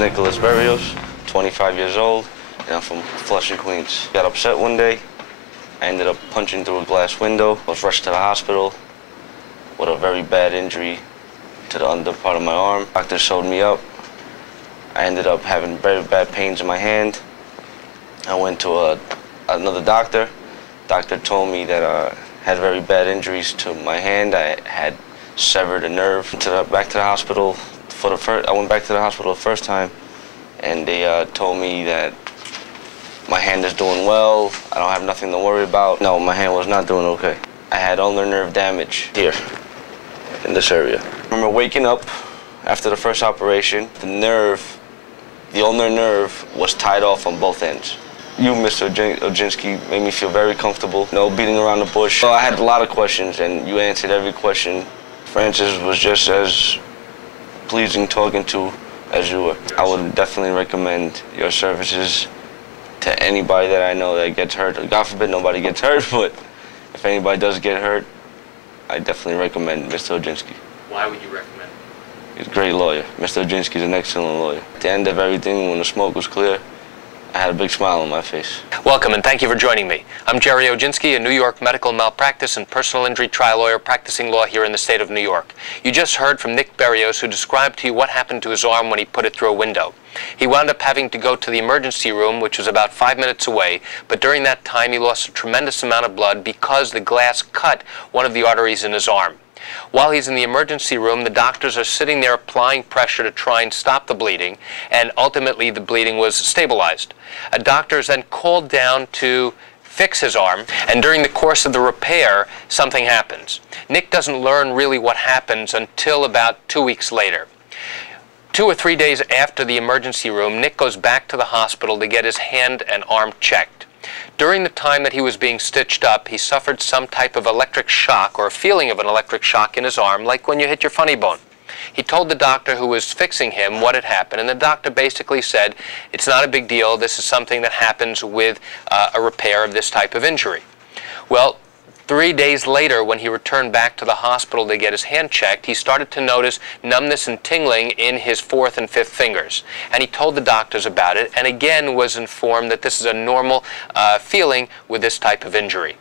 Nicholas Berrios, 25 years old, and I'm from Flushing, Queens. Got upset one day. I ended up punching through a glass window. I was rushed to the hospital with a very bad injury to the under part of my arm. Doctor showed me up. I ended up having very bad pains in my hand. I went to another doctor. Doctor told me that I had very bad injuries to my hand. I had severed a nerve. Back to the hospital for the first. I went back to the hospital the first time, and they told me that my hand is doing well. I don't have nothing to worry about. No, my hand was not doing okay. I had ulnar nerve damage here, in this area. I remember waking up after the first operation. The ulnar nerve was tied off on both ends. You, Mr. Oginski, made me feel very comfortable. No beating around the bush. So I had a lot of questions, and you answered every question. Francis was just as pleasing talking to as you were. I would definitely recommend your services to anybody that I know that gets hurt. God forbid nobody gets hurt, but if anybody does get hurt, I definitely recommend Mr. Oginski. Why would you recommend? He's a great lawyer. Mr. Oginski is an excellent lawyer. At the end of everything, when the smoke was clear, I had a big smile on my face. Welcome, and thank you for joining me. I'm Gerry Oginski, a New York medical malpractice and personal injury trial lawyer practicing law here in the state of New York. You just heard from Nick Berrios, who described to you what happened to his arm when he put it through a window. He wound up having to go to the emergency room, which was about 5 minutes away, but during that time he lost a tremendous amount of blood because the glass cut one of the arteries in his arm. While he's in the emergency room, the doctors are sitting there applying pressure to try and stop the bleeding, and ultimately the bleeding was stabilized. A doctor is then called down to fix his arm, and during the course of the repair, something happens. Nick doesn't learn really what happens until about 2 weeks later. 2 or 3 days after the emergency room, Nick goes back to the hospital to get his hand and arm checked. During the time that he was being stitched up, he suffered some type of electric shock, or a feeling of an electric shock in his arm, like when you hit your funny bone. He told the doctor who was fixing him what had happened, and the doctor basically said, it's not a big deal, this is something that happens with a repair of this type of injury. Well, 3 days later, when he returned back to the hospital to get his hand checked, he started to notice numbness and tingling in his fourth and fifth fingers. And he told the doctors about it, and again was informed that this is a normal feeling with this type of injury.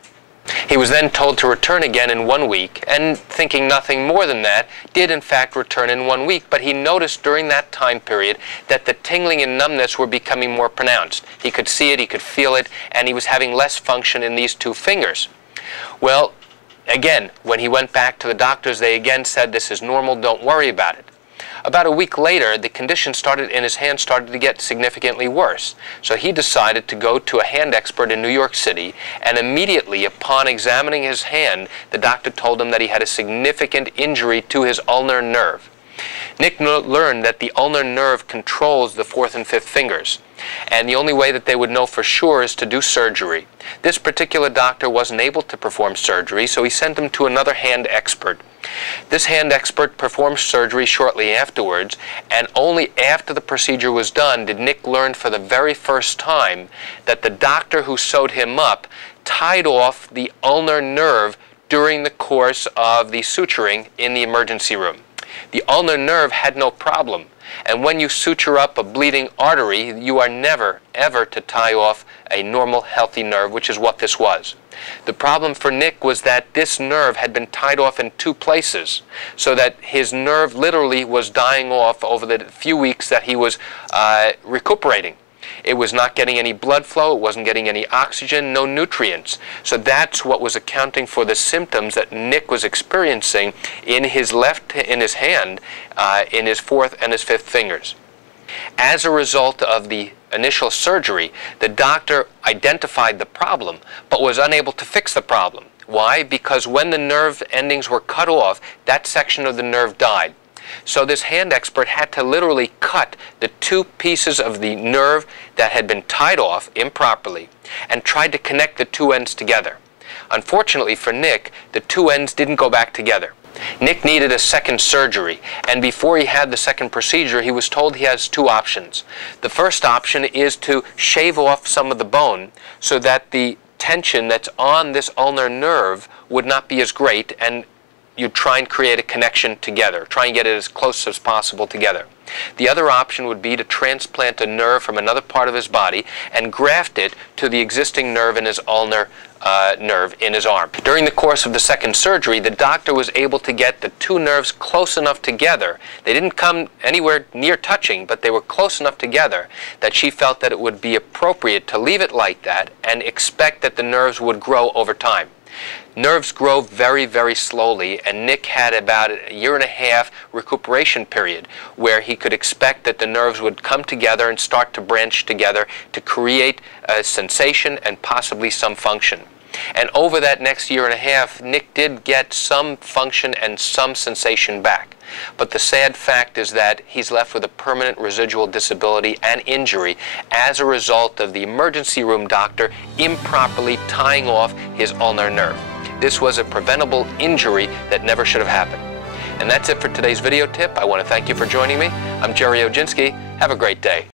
He was then told to return again in 1 week, and thinking nothing more than that, did in fact return in 1 week, but he noticed during that time period that the tingling and numbness were becoming more pronounced. He could see it, he could feel it, and he was having less function in these two fingers. Well, again, when he went back to the doctors, they again said, this is normal, don't worry about it. About a week later, the condition in his hand started to get significantly worse. So he decided to go to a hand expert in New York City, and immediately upon examining his hand, the doctor told him that he had a significant injury to his ulnar nerve. Nick learned that the ulnar nerve controls the fourth and fifth fingers, and the only way that they would know for sure is to do surgery. This particular doctor wasn't able to perform surgery, so he sent him to another hand expert. This hand expert performed surgery shortly afterwards, and only after the procedure was done did Nick learn for the very first time that the doctor who sewed him up tied off the ulnar nerve during the course of the suturing in the emergency room. The ulnar nerve had no problem, and when you suture up a bleeding artery, you are never, ever to tie off a normal, healthy nerve, which is what this was. The problem for Nick was that this nerve had been tied off in 2 places, so that his nerve literally was dying off over the few weeks that he was recuperating. It was not getting any blood flow, it wasn't getting any oxygen, no nutrients. So that's what was accounting for the symptoms that Nick was experiencing in his hand, in his fourth and his fifth fingers. As a result of the initial surgery, the doctor identified the problem, but was unable to fix the problem. Why? Because when the nerve endings were cut off, that section of the nerve died. So this hand expert had to literally cut the 2 pieces of the nerve that had been tied off improperly and tried to connect the 2 ends together. Unfortunately for Nick, the 2 ends didn't go back together. Nick needed a second surgery, and before he had the second procedure, he was told he has 2 options. The first option is to shave off some of the bone so that the tension that's on this ulnar nerve would not be as great, and you try and create a connection together, try and get it as close as possible together. The other option would be to transplant a nerve from another part of his body and graft it to the existing nerve in his ulnar nerve in his arm. During the course of the second surgery, the doctor was able to get the two nerves close enough together. They didn't come anywhere near touching, but they were close enough together that she felt that it would be appropriate to leave it like that and expect that the nerves would grow over time. Nerves grow very, very slowly, and Nick had about a year and a half recuperation period where he could expect that the nerves would come together and start to branch together to create a sensation and possibly some function. And over that next year and a half, Nick did get some function and some sensation back. But the sad fact is that he's left with a permanent residual disability and injury as a result of the emergency room doctor improperly tying off his ulnar nerve. This was a preventable injury that never should have happened. And that's it for today's video tip. I want to thank you for joining me. I'm Gerry Oginski. Have a great day.